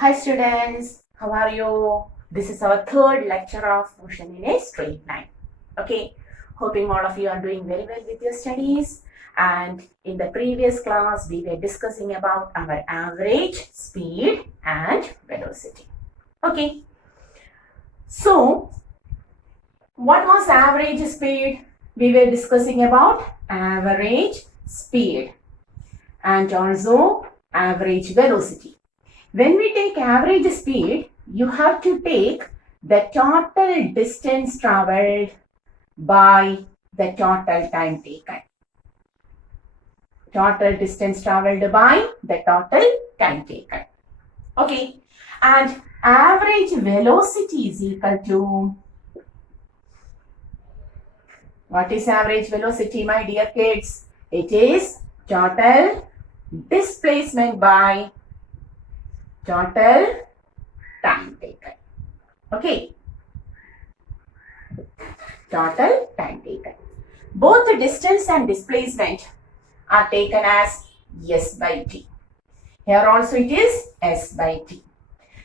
Hi students, how are you? This is our third lecture of motion in a straight line. Okay, hoping all of you are doing very well with your studies. And in the previous class, we were discussing about our average speed and velocity. Okay, so what was average speed? We were discussing about average speed and also average velocity. When we take average speed, you have to take the total distance traveled by the total time taken. Total distance traveled by the total time taken. Okay. And average velocity is equal to, what is average velocity, my dear kids? It is total displacement by total time taken. Okay. Total time taken. Both the distance and displacement are taken as S by T. Here also it is S by T.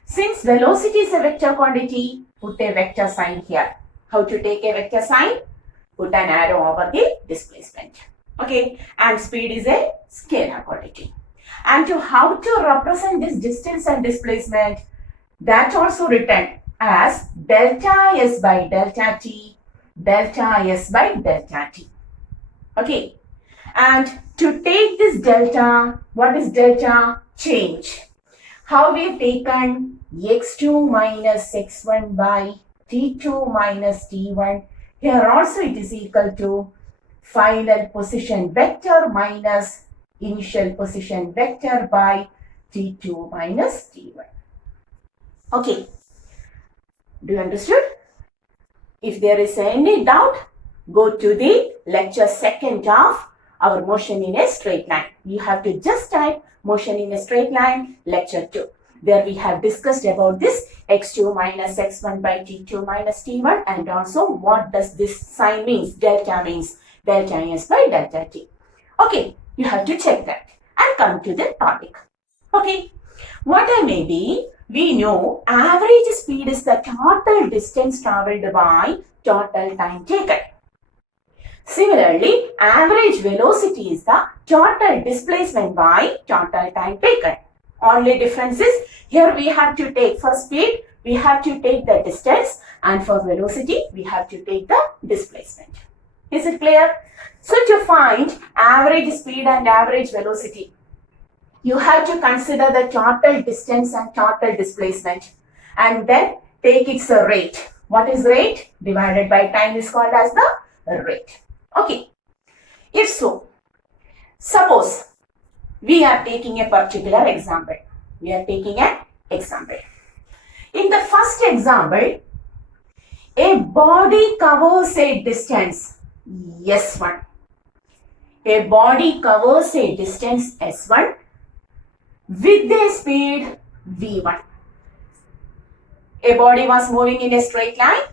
Since velocity is a vector quantity, put a vector sign here. How to take a vector sign? Put an arrow over the displacement. Okay. And speed is a scalar quantity. And to how to represent this distance and displacement, that's also written as delta S by delta T, delta S by delta T. Okay. And to take this delta, what is delta? Change. How we've taken x2 minus x1 by t2 minus t1. Here also it is equal to final position vector minus initial position vector by t2 minus t1. Okay. Do you understood? If there is any doubt, go to the lecture second of our motion in a straight line. You have to just type motion in a straight line, lecture 2. There we have discussed about this x2 minus x1 by t2 minus t1 and also what does this sign means, delta means delta S by delta T. Okay, you have to check that and come to the topic. Okay, what I may be, we know average speed is the total distance traveled by total time taken. Similarly, average velocity is the total displacement by total time taken. Only difference is here we have to take for speed, we have to take the distance, and for velocity, we have to take the displacement. Is it clear? So to find average speed and average velocity, you have to consider the total distance and total displacement and then take its rate. What is rate? Divided by time is called as the rate. Okay. If so, suppose we are taking a particular example. We are taking an example. In the first example, a body covers a distance S1. A body covers a distance S1 with a speed V1. A body was moving in a straight line.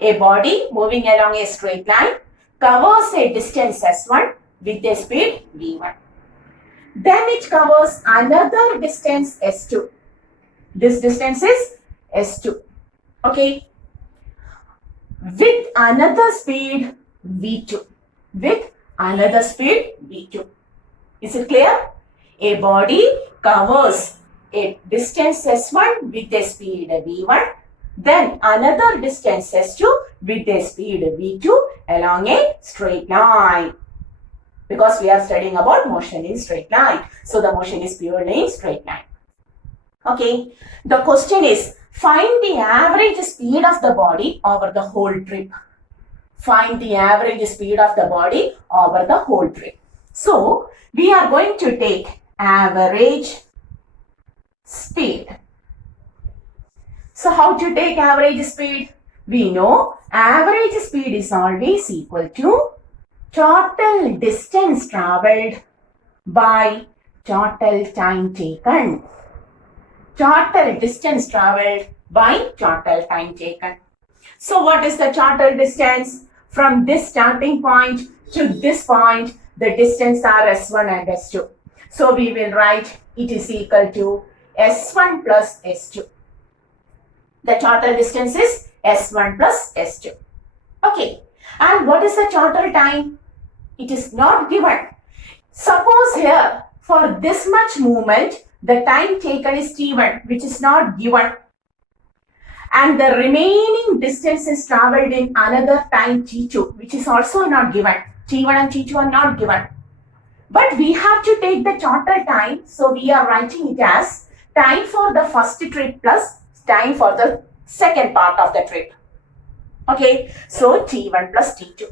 A body moving along a straight line covers a distance S1 with a speed V1. Then it covers another distance S2. This distance is S2. Okay. With another speed V2. With another speed V2. Is it clear? A body covers a distance S1 with a speed V1. Then another distance S2 with a speed V2 along a straight line. Because we are studying about motion in straight line. So the motion is purely in straight line. Okay. The question is, find the average speed of the body over the whole trip. Find the average speed of the body over the whole trip. So we are going to take average speed. So how to take average speed? We know average speed is always equal to total distance traveled by total time taken. Total distance traveled by total time taken. So what is the total distance? From this starting point to this point, the distance are S1 and S2. So we will write it is equal to S1 plus S2. The total distance is S1 plus S2. Okay. And what is the total time? It is not given. Suppose here, for this much movement, the time taken is T1, which is not given. And the remaining distance is travelled in another time T2, which is also not given. T1 and T2 are not given. But we have to take the total time, so we are writing it as time for the first trip plus time for the second part of the trip. Okay, so T1 plus T2.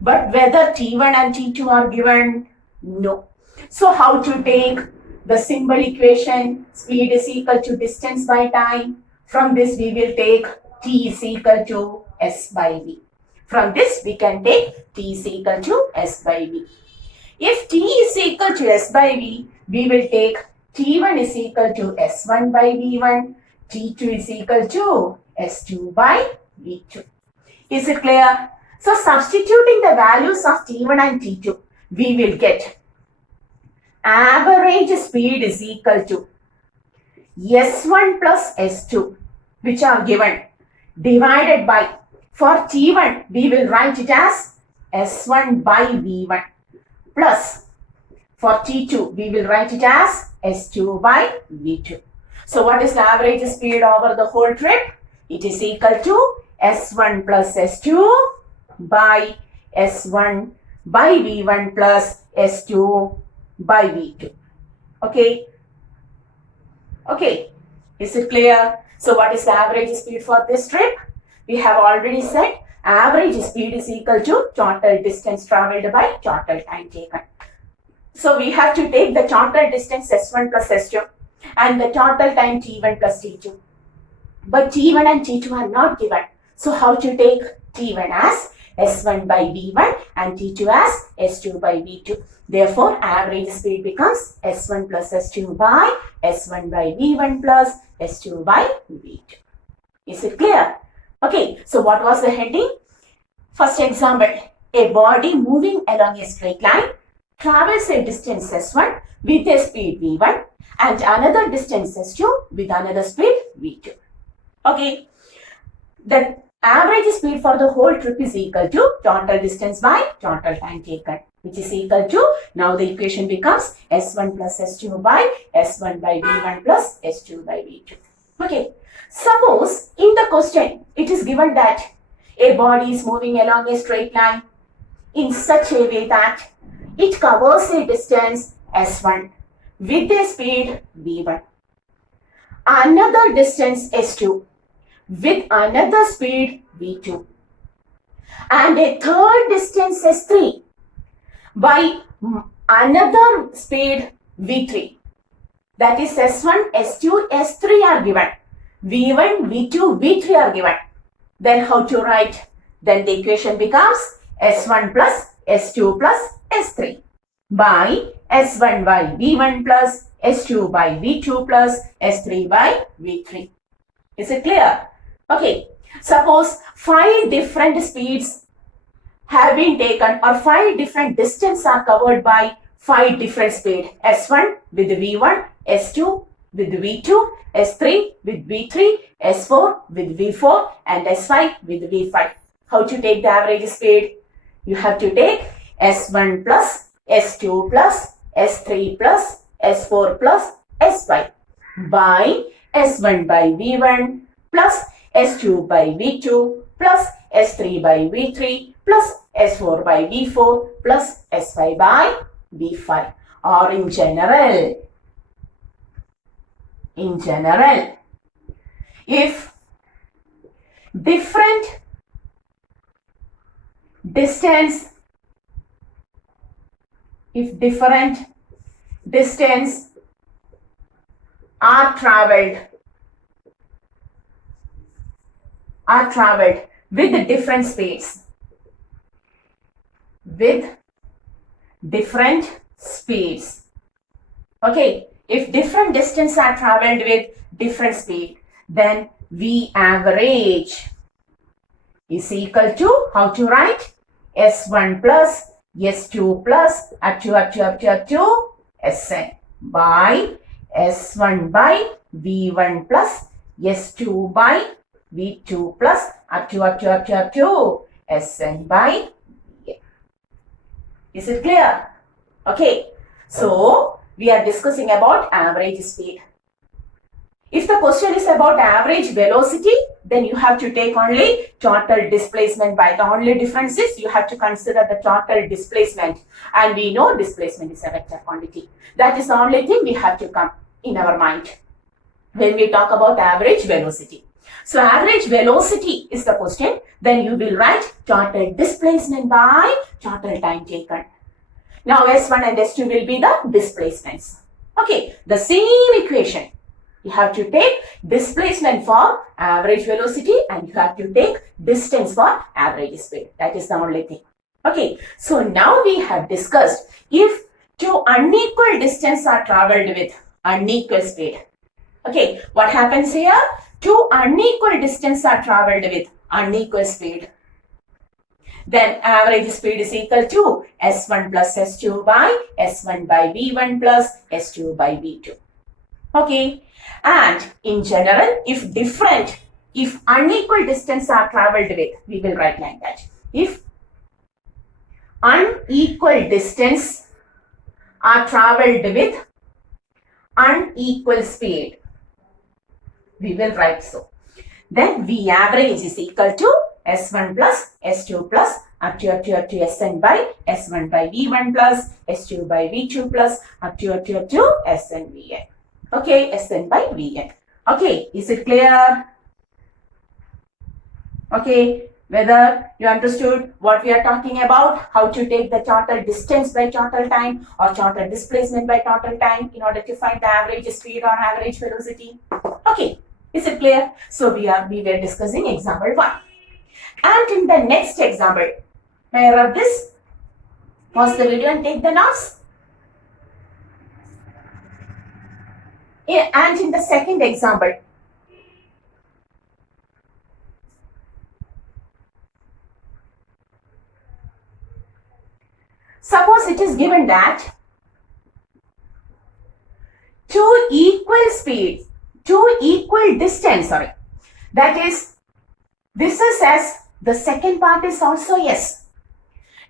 But whether T1 and T2 are given? No. So how to take the symbol equation? Speed is equal to distance by time. From this we will take T is equal to S by V. From this we can take T is equal to S by V. If T is equal to S by V, we will take T1 is equal to S1 by V1, T2 is equal to S2 by V2. Is it clear? So substituting the values of T1 and T2, we will get average speed is equal to S1 plus S2, which are given, divided by, for T1, we will write it as S1 by V1, plus for T2, we will write it as S2 by V2. So what is the average speed over the whole trip? It is equal to S1 plus S2 by S1 by V1 plus S2 by V2. Okay. Okay. Is it clear? So what is the average speed for this trip? We have already said average speed is equal to total distance travelled by total time taken. So we have to take the total distance S1 plus S2 and the total time T1 plus T2. But T1 and T2 are not given. So how to take T1 as S1 by V1 and T2 as S2 by V2. Therefore, average speed becomes S1 plus S2 by S1 by V1 plus S2 by V2. Is it clear? Okay, so what was the heading? First example, a body moving along a straight line travels a distance S1 with a speed V1 and another distance S2 with another speed V2. Okay, the average speed for the whole trip is equal to total distance by total time taken, which is equal to, now the equation becomes S1 plus S2 by S1 by V1 plus S2 by V2. Okay, suppose in the question it is given that a body is moving along a straight line in such a way that it covers a distance S1 with a speed V1, another distance S2 with another speed V2, and a third distance S3 by another speed V3. That is S1, S2, S3 are given. V1, V2, V3 are given. Then how to write? Then the equation becomes S1 plus S2 plus S3 by S1 by V1 plus S2 by V2 plus S3 by V3. Is it clear? Okay, suppose 5 different speeds have been taken or 5 different distances are covered by 5 different speeds. S1 with V1, S2 with V2, S3 with V3, S4 with V4 and S5 with V5. How to take the average speed? You have to take S1 plus S2 plus S3 plus S4 plus S5 by S1 by V1 plus S2 by V2 plus S3 by V3 plus S4 by V4 plus S5 by V5. Or in general, if different distance are travelled with different speeds. Okay, if different distance are travelled with different speed, then V average is equal to, how to write? S1 plus S2 plus up to Sn by S1 by V1 plus S2 by V2 plus up to Sn by Vn. Is it clear? Okay. So, we are discussing about average speed. If the question is about average velocity, then you have to take only total displacement by. The only difference is you have to consider the total displacement. And we know displacement is a vector quantity. That is the only thing we have to come in our mind when we talk about average velocity. So average velocity is the question. Then you will write total displacement by total time taken. Now S1 and S2 will be the displacements. Okay, the same equation. You have to take displacement for average velocity and you have to take distance for average speed. That is the only thing. Okay, so now we have discussed if two unequal distance are traveled with unequal speed. Okay, what happens here? Two unequal distance are traveled with unequal speed. Then average speed is equal to S1 plus S2 by S1 by V1 plus S2 by V2. Okay, and in general, if unequal distance are traveled with, we will write like that. If unequal distance are traveled with unequal speed, we will write so. Then V average is equal to S1 plus S2 plus up to Sn by S1 by V1 plus S2 by V2 plus up to Sn Vn. Okay, Sn by Vn. Okay, is it clear? Okay, whether you understood what we are talking about, how to take the total distance by total time or total displacement by total time in order to find the average speed or average velocity. Okay, is it clear? So we were discussing example 1. And in the next example, may I rub this? Pause the video and take the notes. And in the second example, suppose it is given that two equal distance, that is, this is S, the second part is also S.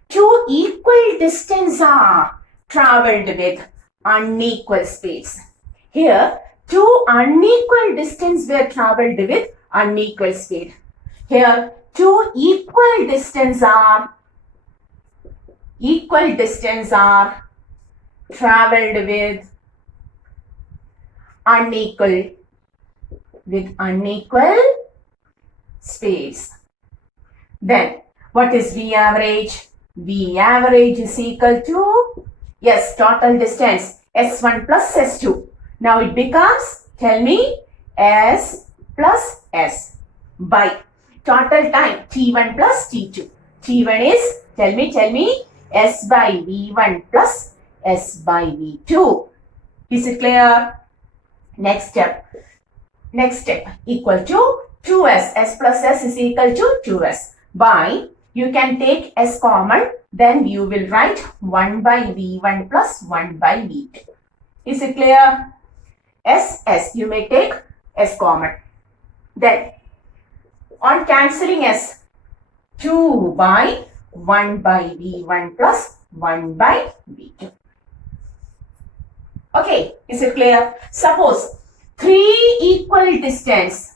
Two equal distance are traveled with unequal speeds. Here, two unequal distance were traveled with unequal speed. Here, two equal distance are traveled with unequal speeds. Then, what is V average? V average is equal to, yes, total distance, S1 plus S2. Now it becomes, tell me, S plus S by total time, T1 plus T2. T1 is, tell me, S by V1 plus S by V2. Is it clear? Next step, equal to 2S. S plus S is equal to 2S by, you can take S common, then you will write 1 by V1 plus 1 by V2. Is it clear? S, you may take S common. Then, on cancelling S, 2 by 1 by V1 plus 1 by V2. Okay, is it clear? Suppose three equal distance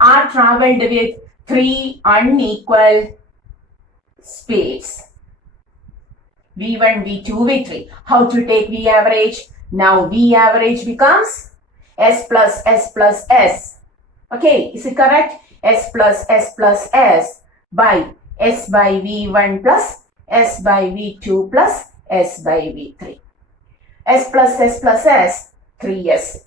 are travelled with three unequal speeds. V1, V2, V3. How to take V average? Now V average becomes S plus S plus S. Okay, is it correct? S plus S plus S by S by V1 plus S by V2 plus S by V3. S plus S, 3S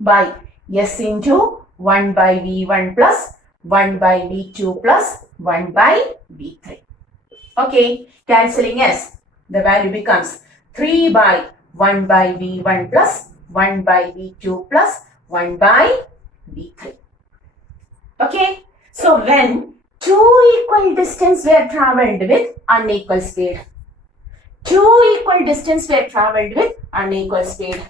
by S into 1 by V1 plus 1 by V2 plus 1 by V3. Okay, cancelling S, the value becomes 3 by 1 by V1 plus 1 by V2 plus 1 by V3. Okay, so when two equal distance were travelled with unequal speed, two equal distance were traveled with unequal speed.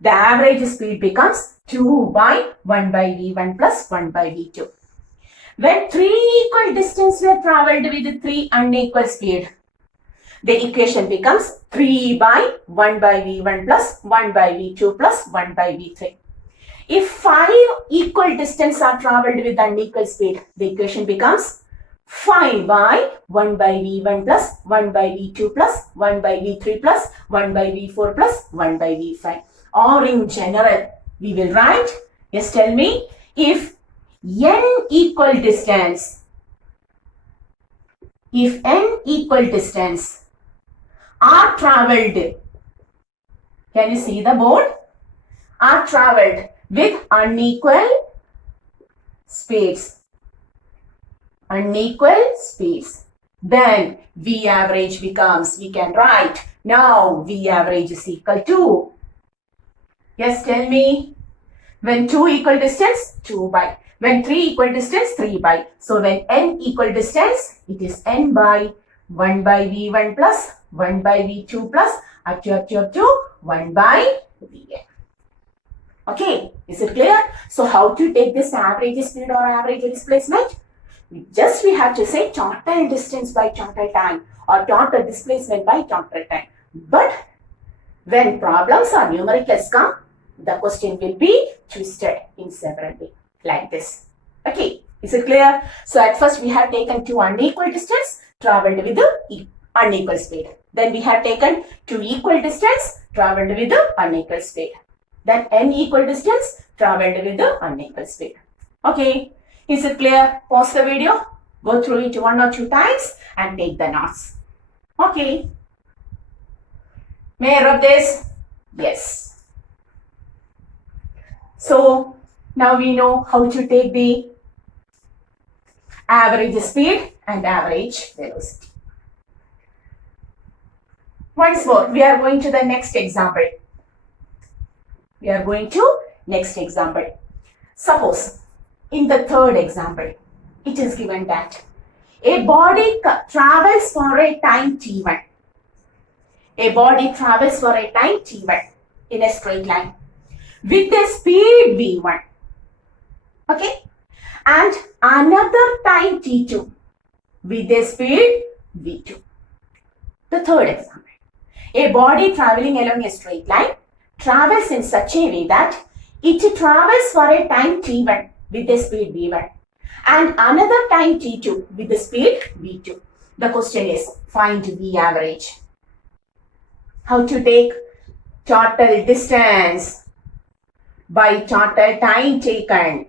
The average speed becomes 2 by 1 by v1 plus 1 by v2. When three equal distance were traveled with three unequal speed, the equation becomes 3 by 1 by v1 plus 1 by v2 plus 1 by v3. If 5 equal distance are traveled with unequal speed, the equation becomes 5 by 1 by v1 plus 1 by v2 plus 1 by v3 plus 1 by v4 plus 1 by v5. Or in general, we will write, yes, tell me, if n equal distance are traveled, can you see the board? Are traveled with unequal speeds, then V average becomes, we can write, now V average is equal to, yes, tell me, when 2 equal distance, 2 by, when 3 equal distance, 3 by. So when n equal distance, it is n by 1 by v1 plus 1 by v2 plus up to 1 by vn. Okay, is it clear? So how to take this average speed or average displacement? We have to say total distance by total time or total displacement by total time. But when problems or numericals come, the question will be twisted in several ways like this. Okay, is it clear? So at first we have taken two unequal distance traveled with the unequal speed. Then we have taken two equal distance traveled with the unequal speed. Then n equal distance traveled with the unequal speed. Okay, is it clear? Pause the video, go through it 1 or 2 times and take the notes. Okay. May I rub this? Yes. So now we know how to take the average speed and average velocity. Once more, we are going to the next example. Suppose in the third example, it is given that a body travels for a time t1. A body travels for a time t1 in a straight line with a speed v1. Okay, and another time t2 with a speed v2. The third example, a body traveling along a straight line travels in such a way that it travels for a time t1 with a speed v1 and another time t2 with the speed v2. The question is, find v average. How to take total distance by total time taken.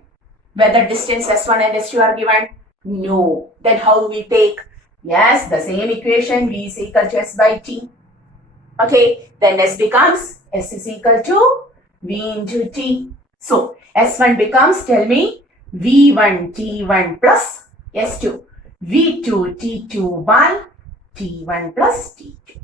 Whether distance s1 and s2 are given? No. Then how we take? Yes, the same equation, v is equal to s by t. Okay, then s becomes, s is equal to v into t. So s1 becomes, tell me, v1 t1 plus s2 v2 t2 by t1 plus t2.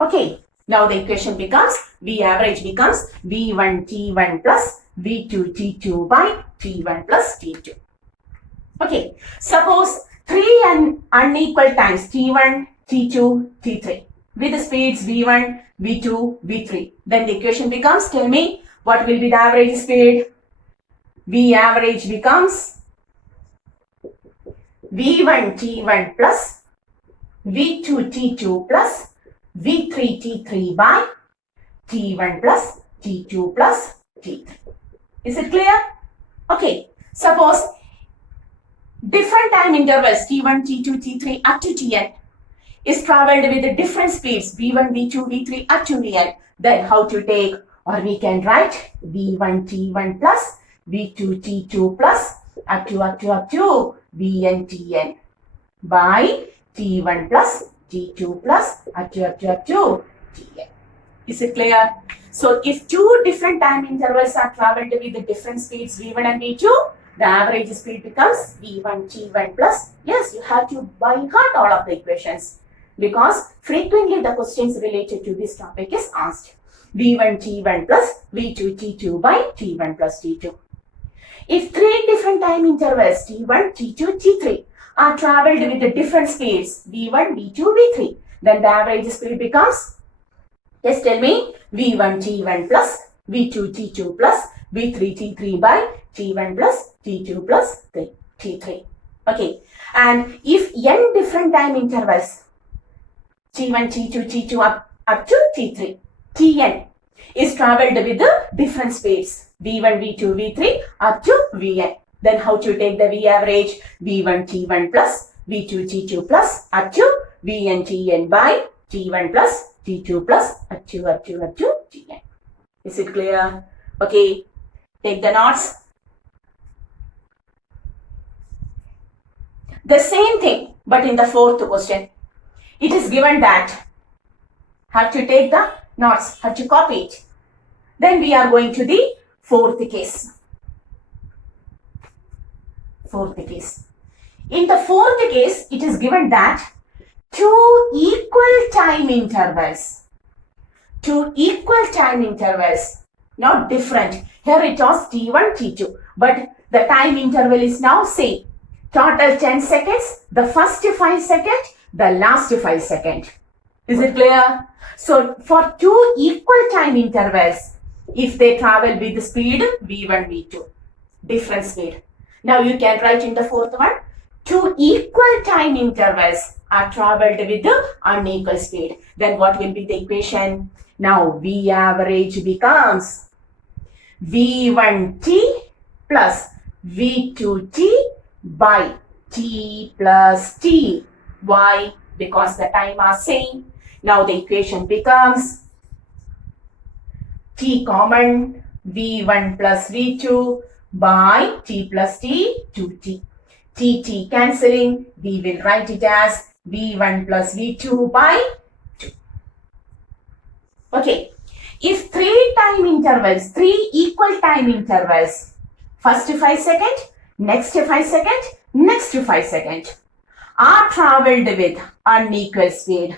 Okay, now the equation becomes, v average becomes v1 t1 plus v2 t2 by t1 plus t2. Okay, suppose 3 unequal times t1, t2, t3 with the speeds v1, v2, v3. Then the equation becomes, tell me, what will be the average speed? V average becomes v1 t1 plus v2 t2 plus v3 t3 by t1 plus t2 plus t3. Is it clear? Okay, suppose different time intervals t1, t2, t3 up to tn is traveled with the different speeds v1, v2, v3 up to vn. Then how to take, or we can write v1 t1 plus v2 t2 plus up to vn tn by t1 plus t2 plus up to tn. Is it clear? So if two different time intervals are traveled with the different speeds v1 and v2, the average speed becomes v1 t1 plus, yes, you have to by heart all of the equations because frequently the questions related to this topic is asked. v1 t1 plus v2 t2 by t1 plus t2. If three different time intervals t1, t2, t3 are traveled with the different speeds v1, v2, v3, Then the average speed becomes, just tell me, V1 T1 plus V2 T2 plus V3 T3 by T1 plus T2 plus T3. Okay. And if n different time intervals, T1, T2, T2 up to T3, Tn is traveled with the different speeds, V1, V2, V3 up to Vn. Then how to take the V average? V1 T1 plus V2 T2 plus up to Vn Tn by T1 plus T2 plus up to Tn. Is it clear? Okay, take the notes. The same thing, but in the fourth question. It is given that, have to take the notes, have to copy it. Then we are going to the fourth case. In the fourth case, it is given that two equal time intervals, not different. Here it was T1, T2, but the time interval is now same. Total 10 seconds, the first 5 seconds, the last 5 seconds. Is it clear? So for two equal time intervals, if they travel with the speed V1, V2, different speed. Now you can write in the fourth one, two equal time intervals are traveled with the unequal speed. Then what will be the equation? Now V average becomes V1T plus V2T by T plus T. Why? Because the time are same. Now the equation becomes T common, V1 plus V2 by T plus T, 2T. T cancelling, we will write it as V1 plus V2 by 2. Okay, if three equal time intervals, first 5 seconds, next 5 seconds, next 5 seconds, are traveled with unequal speed,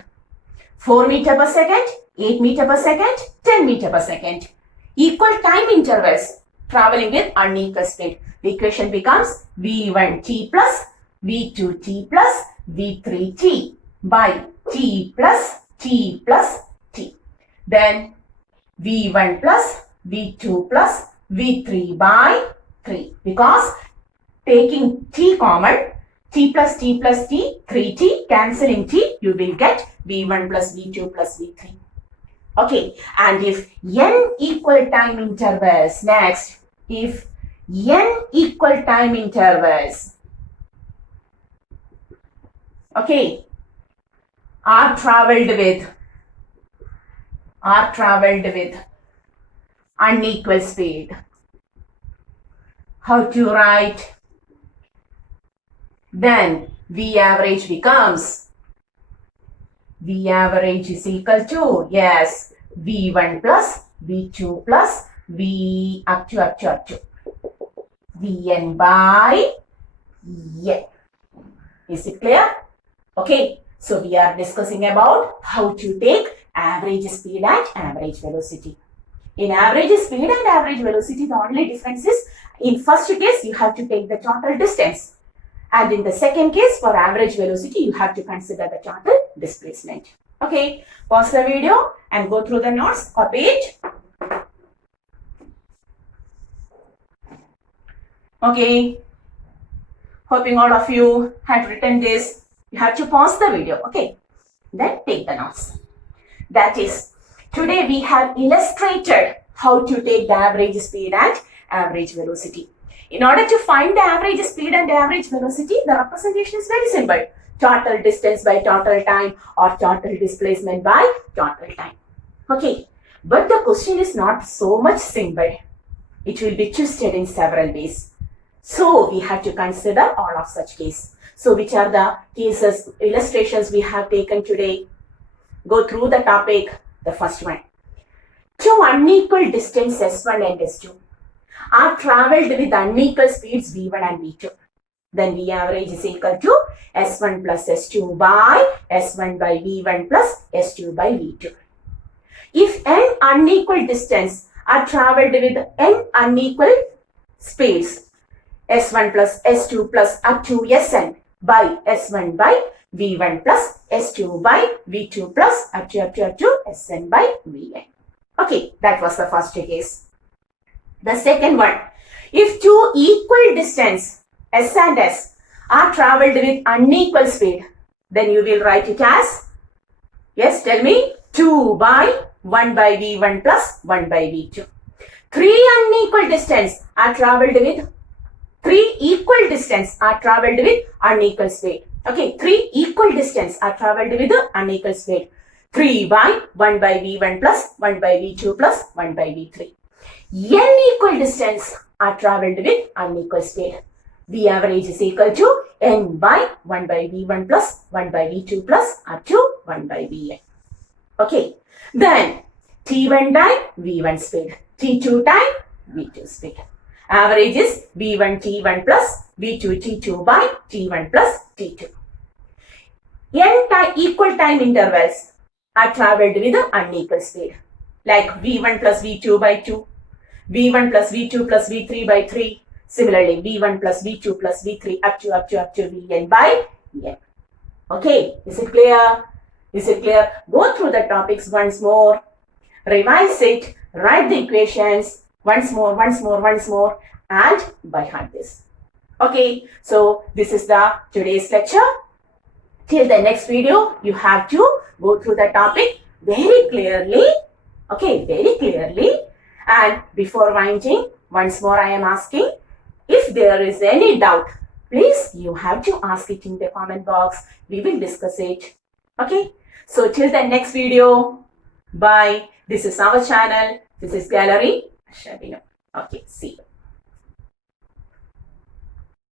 4 meter per second, 8 meter per second, 10 meter per second, equal time intervals traveling with unequal speed. The equation becomes V1T plus V2T plus V3T by T plus T plus T. Then V1 plus V2 plus V3 by 3. Because taking T common, T plus T plus T, 3T, cancelling T, you will get V1 plus V2 plus V3. Okay, and if n equal time intervals, next, if n equal time intervals, okay, are traveled with unequal speed, how to write? Then V average becomes, V average is equal to, yes, V1 plus V2 plus V up to Vn by n. Is it clear? Okay, so we are discussing about how to take average speed and average velocity. In average speed and average velocity, the only difference is, in first case, you have to take the total distance. And in the second case, for average velocity, you have to consider the total displacement. Okay, pause the video and go through the notes, copy it. Okay, hoping all of you had written this. You have to pause the video, okay? Then take the notes. That is, today we have illustrated how to take the average speed and average velocity. In order to find the average speed and average velocity, the representation is very simple. Total distance by total time, or total displacement by total time. Okay, but the question is not so much simple. It will be twisted in several ways. So we have to consider all of such cases. So which are the cases, illustrations we have taken today? Go through the topic. The first one. Two unequal distance S1 and S2 are travelled with unequal speeds V1 and V2. Then V average is equal to S1 plus S2 by S1 by V1 plus S2 by V2. If n unequal distance are travelled with n unequal speeds, S1 plus S2 plus up to Sn by S1 by V1 plus S2 by V2 plus up to Sn by Vn. Okay, that was the first case. The second one, if two equal distance S and S are traveled with unequal speed, then you will write it as, yes, tell me, 2 by 1 by V1 plus 1 by V2. Three equal distance are traveled with unequal speed. Okay, 3 equal distance are traveled with unequal speed. 3 by 1 by V1 plus 1 by V2 plus 1 by V3. N equal distance are traveled with unequal speed. V average is equal to N by 1 by V1 plus 1 by V2 plus up to 1 by Vn. Okay, then T1 time V1 speed, T2 time V2 speed. Average is V1 T1 plus V2 T2 by T1 plus T2. N equal time intervals are traveled with unequal speed, like V1 plus V2 by 2, V1 plus V2 plus V3 by 3. Similarly, V1 plus V2 plus V3 up to Vn by N. Okay, is it clear? Is it clear? Go through the topics once more, revise it, write the equations once more, and by heart this. Okay, so this is the today's lecture. Till the next video, you have to go through the topic very clearly. Okay, very clearly. And before winding, once more I am asking, if there is any doubt, please you have to ask it in the comment box. We will discuss it. Okay, so till the next video, bye. This is our channel. This is Gallery Shabino. Okay, see you.